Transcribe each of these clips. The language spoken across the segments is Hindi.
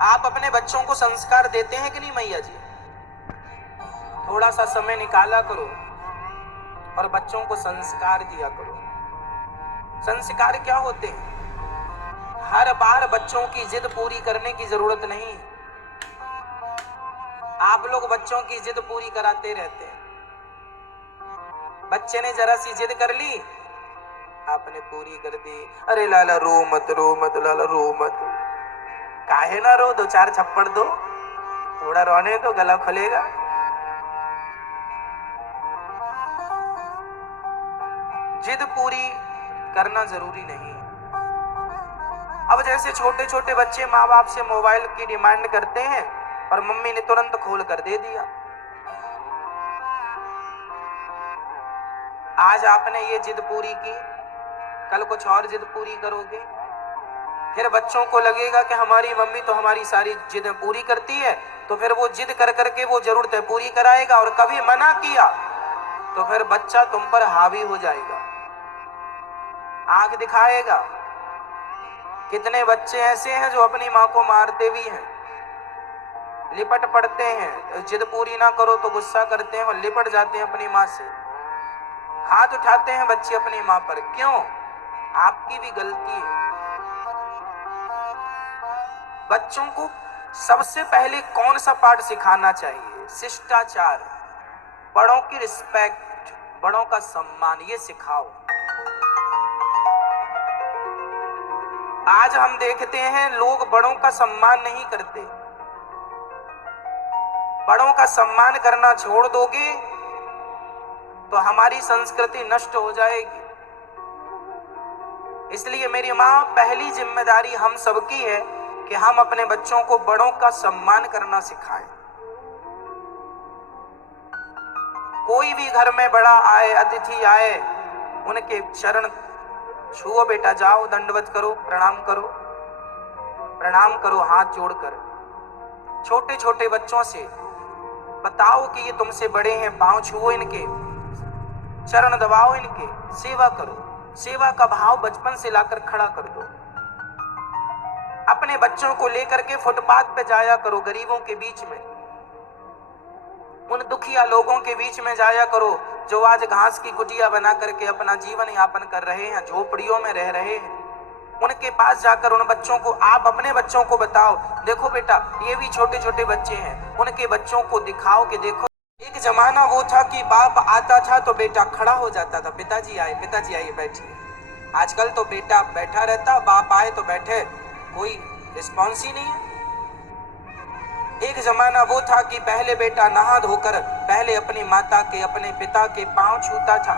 आप अपने बच्चों को संस्कार देते हैं कि नहीं मैया जी? थोड़ा सा समय निकाला करो और बच्चों को संस्कार दिया करो। संस्कार क्या होते हैं? हर बार बच्चों की जिद पूरी करने की जरूरत नहीं। आप लोग बच्चों की जिद पूरी कराते रहते हैं। बच्चे ने जरा सी जिद कर ली, आपने पूरी कर दी। अरे लाला रो मत, रो मत लाला, रो मत। काहे ना रो, दो चार थप्पड़ दो, थोड़ा रोने तो गला खुलेगा। जिद पूरी करना जरूरी नहीं। अब जैसे छोटे छोटे बच्चे माँ बाप से मोबाइल की डिमांड करते हैं और मम्मी ने तुरंत खोल कर दे दिया। आज आपने ये जिद पूरी की, कल कुछ और जिद पूरी करोगे। फिर बच्चों को लगेगा कि हमारी मम्मी तो हमारी सारी जिद पूरी करती है, तो फिर वो जिद कर करके वो जरूरतें पूरी कराएगा। और कभी मना किया तो फिर बच्चा तुम पर हावी हो जाएगा, आंख दिखाएगा। कितने बच्चे ऐसे हैं जो अपनी माँ को मारते भी हैं, लिपट पड़ते हैं। जिद पूरी ना करो तो गुस्सा करते हैं और लिपट जाते हैं अपनी माँ से। हाथ उठाते हैं बच्चे अपनी माँ पर। क्यों? आपकी भी गलती है। बच्चों को सबसे पहले कौन सा पाठ सिखाना चाहिए? शिष्टाचार, बड़ों की रिस्पेक्ट, बड़ों का सम्मान, ये सिखाओ। आज हम देखते हैं लोग बड़ों का सम्मान नहीं करते। बड़ों का सम्मान करना छोड़ दोगे तो हमारी संस्कृति नष्ट हो जाएगी। इसलिए मेरी मां, पहली जिम्मेदारी हम सबकी है कि हम अपने बच्चों को बड़ों का सम्मान करना सिखाएं। कोई भी घर में बड़ा आए, अतिथि आए, उनके चरण छुओ। बेटा जाओ, दंडवत करो, प्रणाम करो, प्रणाम करो हाथ जोड़कर। छोटे छोटे बच्चों से बताओ कि ये तुमसे बड़े हैं, पांव छुओ इनके, चरण दबाओ इनके, सेवा करो। सेवा का भाव बचपन से लाकर खड़ा कर दो। अपने बच्चों को लेकर के फुटपाथ पे जाया करो, गरीबों के बीच में, उन दुखिया लोगों के बीच में जाया करो जो आज घास की कुटिया बना करके अपना जीवन यापन कर रहे हैं, झोपड़ियों में रह रहे हैं। उनके पास जाकर उन बच्चों को, आप अपने बच्चों को बताओ, देखो बेटा ये भी छोटे छोटे बच्चे हैं। उनके बच्चों को दिखाओ कि देखो, एक जमाना वो था कि बाप आता था तो बेटा खड़ा हो जाता था, पिताजी आए, पिताजी आइए बैठिए। आजकल तो बेटा बैठा रहता, बाप आए तो बैठे, कोई रिस्पॉन्स ही नहीं है। एक जमाना वो था कि पहले बेटा नहा धोकर पहले अपनी माता के, अपने पिता के पांव छूता था,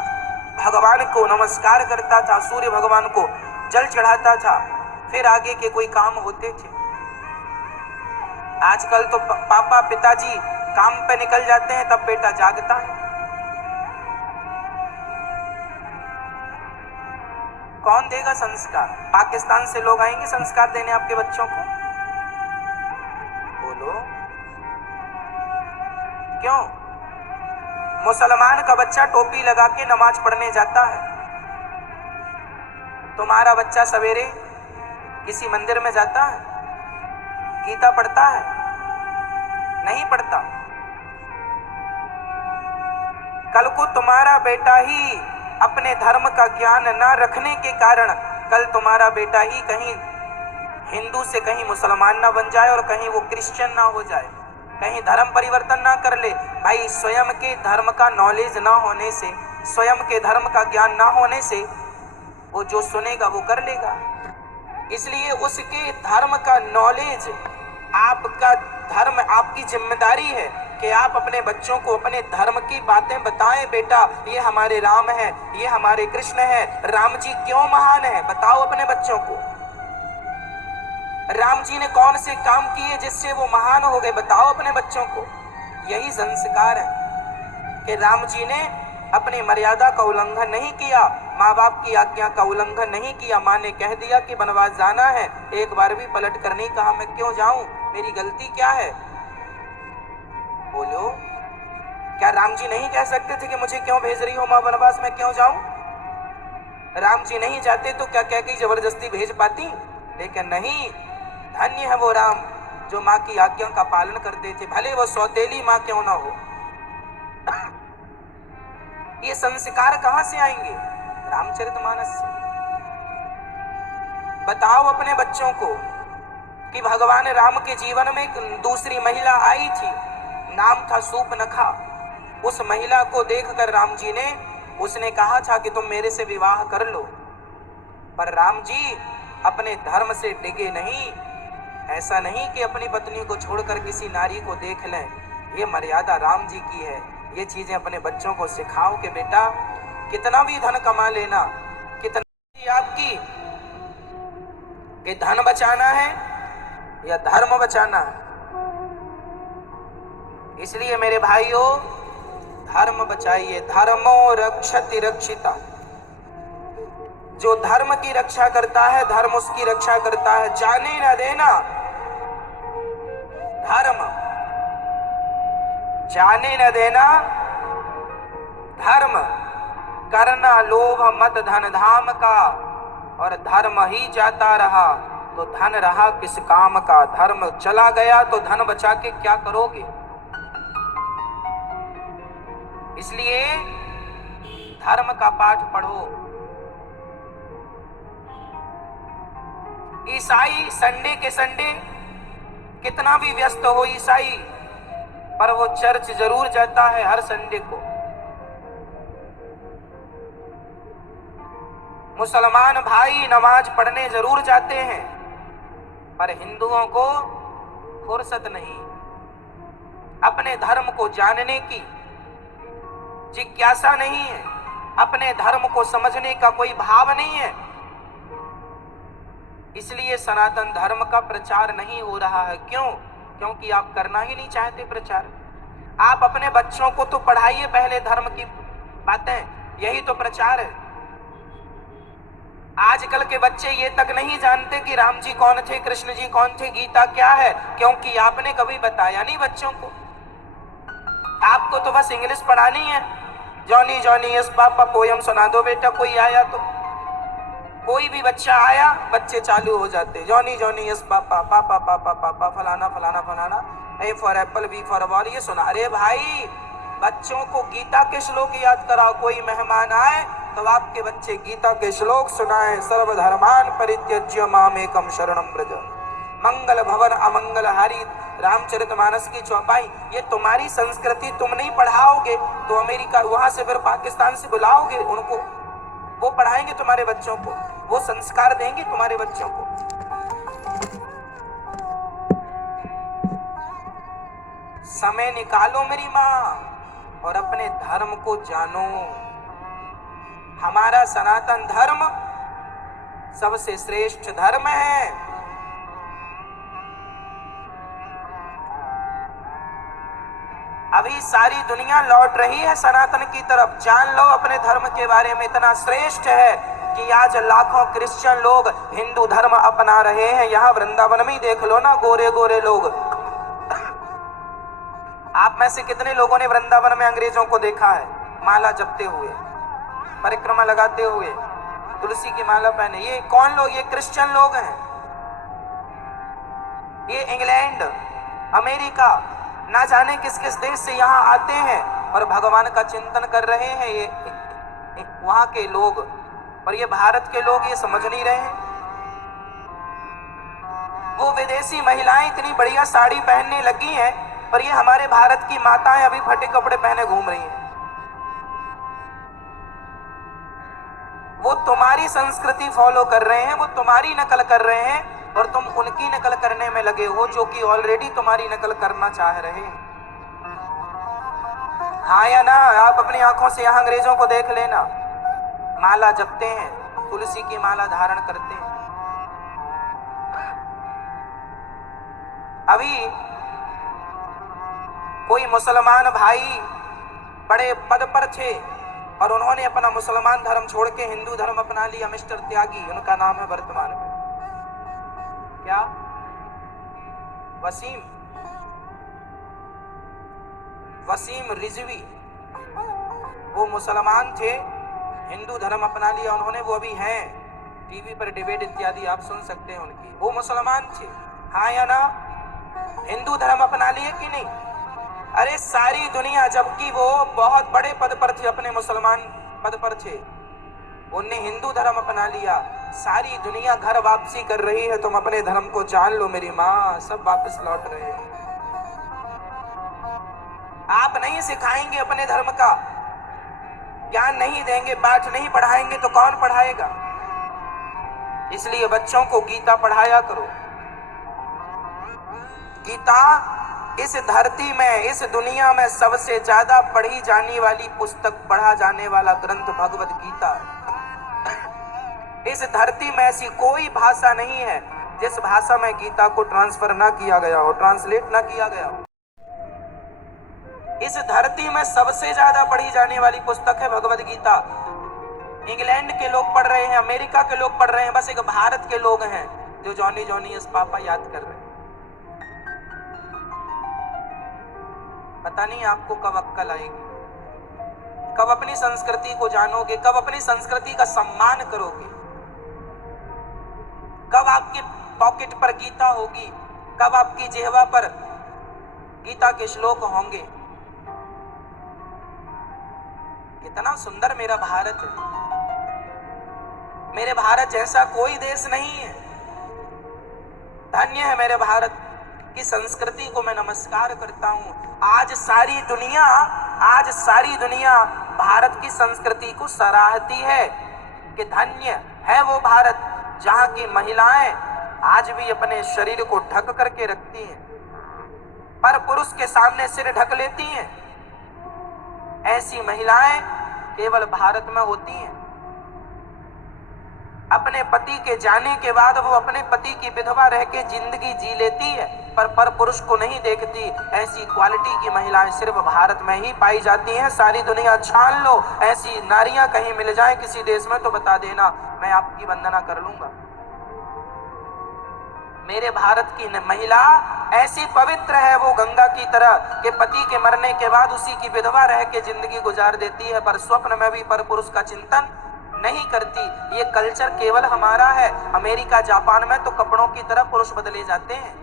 भगवान को नमस्कार करता था, सूर्य भगवान को जल चढ़ाता था, फिर आगे के कोई काम होते थे। आजकल तो पापा पिताजी काम पे निकल जाते हैं, तब बेटा जागता है। कौन देगा संस्कार? पाकिस्तान से लोग आएंगे संस्कार देने आपके बच्चों को? बोलो क्यों? मुसलमान का बच्चा टोपी लगा के नमाज पढ़ने जाता है, तुम्हारा बच्चा सवेरे किसी मंदिर में जाता है, गीता पढ़ता है? नहीं पढ़ता। कल को तुम्हारा बेटा ही अपने धर्म का ज्ञान न रखने के कारण कल तुम्हारा बेटा ही कहीं हिंदू से कहीं मुसलमान ना बन जाए और कहीं वो क्रिश्चियन ना हो जाए, कहीं धर्म परिवर्तन ना कर ले। भाई स्वयं के धर्म का नॉलेज ना होने से, स्वयं के धर्म का ज्ञान ना होने से वो जो सुनेगा वो कर लेगा। इसलिए उसके धर्म का नॉलेज, आपका धर्म, आपकी जिम्मेदारी है कि आप अपने बच्चों को अपने धर्म की बातें बताएं। बेटा ये हमारे राम है, ये हमारे कृष्ण है, राम जी क्यों महान है बताओ अपने बच्चों को। राम जी ने कौन से काम किए जिससे वो महान हो गए बताओ अपने बच्चों को। यही संस्कार है कि राम जी ने अपनी मर्यादा का उल्लंघन नहीं किया, माँ बाप की आज्ञा का उल्लंघन नहीं किया। माँ ने कह दिया कि वनवास जाना है, एक बार भी पलट कर नहीं कहा मैं क्यों जाऊं, मेरी गलती क्या है? बोलो, क्या राम जी नहीं कह सकते थे कि मुझे क्यों भेज रही हो माँ वनवास, मैं क्यों जाऊं? राम जी नहीं जाते तो क्या कह के जबरदस्ती भेज पाती? लेकिन नहीं, धन्य है वो राम जो माँ की आज्ञा का पालन करते थे, भले वो सौतेली माँ क्यों ना हो। ये संस्कार कहां से आएंगे? रामचरितमानस से। बताओ अपने बच्चों को कि भगवान राम के जीवन में एक दूसरी महिला आई थी, नाम था सूर्पनखा। उस महिला को देखकर राम जी ने, उसने कहा था कि तुम मेरे से विवाह कर लो, पर राम जी अपने धर्म से डिगे नहीं। ऐसा नहीं कि अपनी पत्नी को छोड़कर किसी नारी को देख लें, ये मर्यादा राम जी की है। ये चीजें अपने बच्चों को सिखाओ कि बेटा कितना भी धन कमा लेना, कितना आपकी कि धन बचाना है या धर्म बचाना है। इसलिए मेरे भाइयों, धर्म बचाइए। धर्मो रक्षति रक्षिता। जो धर्म की रक्षा करता है, धर्म उसकी रक्षा करता है। जाने न देना धर्म, जाने न देना धर्म, करना लोभ मत धन धाम का। और धर्म ही जाता रहा तो धन रहा किस काम का। धर्म चला गया तो धन बचा के क्या करोगे? इसलिए धर्म का पाठ पढ़ो। ईसाई संडे के संडे कितना भी व्यस्त हो ईसाई, पर वो चर्च जरूर जाता है हर संडे को। मुसलमान भाई नमाज पढ़ने जरूर जाते हैं, पर हिंदुओं को फुर्सत नहीं। अपने धर्म को जानने की जिज्ञासा नहीं है, अपने धर्म को समझने का कोई भाव नहीं है। इसलिए सनातन धर्म का प्रचार नहीं हो रहा है। क्यों? क्योंकि आप करना ही नहीं चाहते प्रचार। आप अपने बच्चों को तो पढ़ाइए पहले धर्म की बातें, यही तो प्रचार है। आजकल के बच्चे ये तक नहीं जानते कि राम जी कौन थे, कृष्ण जी कौन थे, गीता क्या है, क्योंकि आपने कभी बताया नहीं बच्चों को। आपको तो बस इंग्लिश पढ़ानी है। Johnny Johnny yes papa poem सुना दो बेटा। कोई आया तो, कोई भी बच्चा आया, बच्चे चालू हो जाते जॉनी जॉनी यस पापा पापा पापा पापा फलाना फलाना फलाना, A for apple B for ball, ये सुना। अरे भाई, बच्चों को गीता के श्लोक याद कराओ। कोई मेहमान आए तो आपके बच्चे गीता के श्लोक सुनाएं। सर्वधर्मान परित्यज्य मामेकम शरणम व्रज, मंगल भवन अमंगल हारी। रामचरितमानस की चौपाई, ये तुम्हारी संस्कृति तुम नहीं पढ़ाओगे तो अमेरिका, वहां से फिर पाकिस्तान से बुलाओगे उनको, वो पढ़ाएंगे तुम्हारे बच्चों को, वो संस्कार देंगे तुम्हारे बच्चों को। समय निकालो मेरी माँ और अपने धर्म को जानो। हमारा सनातन धर्म सबसे श्रेष्ठ धर्म है। अभी सारी दुनिया लौट रही है सनातन की तरफ। जान लो अपने धर्म के बारे में, इतना श्रेष्ठ है कि आज लाखों क्रिश्चियन लोग हिंदू धर्म अपना रहे हैं। यहाँ वृंदावन में ही देख लो ना, गोरे गोरे लोग। आप में से कितने लोगों ने वृंदावन में अंग्रेजों को देखा है माला जपते हुए, परिक्रमा लगाते हुए, तुलसी की माला पहने? ये कौन लोग? ये क्रिश्चियन लोग हैं। ये इंग्लैंड, अमेरिका, ना जाने किस किस देश से यहाँ आते हैं और भगवान का चिंतन कर रहे हैं ये वहां के लोग। पर ये भारत के लोग ये समझ नहीं रहे हैं। वो विदेशी महिलाएं इतनी बढ़िया साड़ी पहनने लगी हैं, पर ये हमारे भारत की माताएं अभी फटे कपड़े पहने घूम रही हैं। वो तुम्हारी संस्कृति फॉलो कर रहे हैं, वो तुम्हारी नकल कर रहे हैं और तुम उनकी नकल करने में लगे हो जो कि ऑलरेडी तुम्हारी नकल करना चाह रहे हैं। हाँ या ना? आप अपनी आंखों से यहाँ अंग्रेजों को देख लेना, माला जपते हैं, तुलसी की माला धारण करते हैं। अभी कोई मुसलमान भाई बड़े पद पर थे और उन्होंने अपना मुसलमान धर्म छोड़ के हिंदू धर्म अपना लिया। मिस्टर त्यागी उनका नाम है वर्तमान में। क्या? वसीम रिजवी। वो मुसलमान थे, हिंदू धर्म अपना लिया उन्होंने। वो अभी हैं, टीवी पर डिबेट इत्यादि आप सुन सकते हैं उनकी। वो मुसलमान थे, हाँ या ना? हिंदू धर्म अपना लिए कि नहीं? अरे सारी दुनिया, जबकि वो बहुत बड़े पद पर थे, अपने मुसलमान पद पर थे, उनने हिंदू धर्म अपना लिया। सारी दुनिया घर वापसी कर रही है, तुम अपने धर्म को जान लो मेरी माँ, सब वापस लौट रहे हैं। आप नहीं सिखाएंगे अपने धर्म का, ज्ञान नहीं देंगे, पाठ नहीं पढ़ाएंगे तो कौन पढ़ाएगा? इसलिए बच्चों को गीता पढ़ाया करो। गीता इस धरती में, इस दुनिया में सबसे ज्यादा पढ़ी जाने वाली पुस्तक, पढ़ा जाने वाला ग्रंथ भगवत गीता है। इस धरती में ऐसी कोई भाषा नहीं है जिस भाषा में गीता को ट्रांसफर ना किया गया हो, ट्रांसलेट ना किया गया हो। इस धरती में सबसे ज्यादा पढ़ी जाने वाली पुस्तक है भगवत गीता। इंग्लैंड के लोग पढ़ रहे हैं, अमेरिका के लोग पढ़ रहे हैं, बस एक भारत के लोग हैं जो जॉनी जॉनी इस पापा याद कर रहे हैं। पता नहीं आपको कब अक्ल आएगी, कब अपनी संस्कृति को जानोगे, कब अपनी संस्कृति का सम्मान करोगे, कब आपके पॉकेट पर गीता होगी, कब आपकी जिह्वा पर गीता के श्लोक होंगे। कितना सुंदर मेरा भारत है। मेरे भारत जैसा कोई देश नहीं है। धन्य है मेरे भारत की संस्कृति को मैं नमस्कार करता हूं। आज सारी दुनिया भारत की संस्कृति को सराहती है कि धन्य है वो भारत जहां की महिलाएं आज भी अपने शरीर को ढक करके रखती हैं, पर पुरुष के सामने सिर ढक लेती हैं। ऐसी महिलाएं केवल भारत में होती हैं। अपने पति के जाने के बाद वो अपने पति की विधवा रह के जिंदगी जी लेती है, पर पुरुष को नहीं देखती। ऐसी क्वालिटी की महिलाएं सिर्फ भारत में ही पाई जाती हैं। सारी दुनिया छान लो, ऐसी नारियां कहीं मिल जाए किसी देश में तो बता देना, मैं आपकी वंदना कर लूंगा। मेरे भारत की महिला ऐसी पवित्र है, वो गंगा की तरह कि पति के मरने के बाद उसी की विधवा रह के जिंदगी गुजार देती है, पर स्वप्न में भी पर पुरुष का चिंतन नहीं करती। ये कल्चर केवल हमारा है। अमेरिका जापान में तो कपड़ों की तरह पुरुष बदले जाते हैं।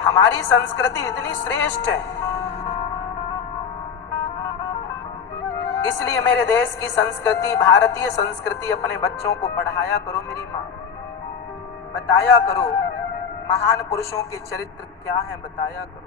हमारी संस्कृति इतनी श्रेष्ठ है। इसलिए मेरे देश की संस्कृति, भारतीय संस्कृति अपने बच्चों को पढ़ाया करो मेरी माँ, बताया करो। महान पुरुषों के चरित्र क्या हैं बताया करो।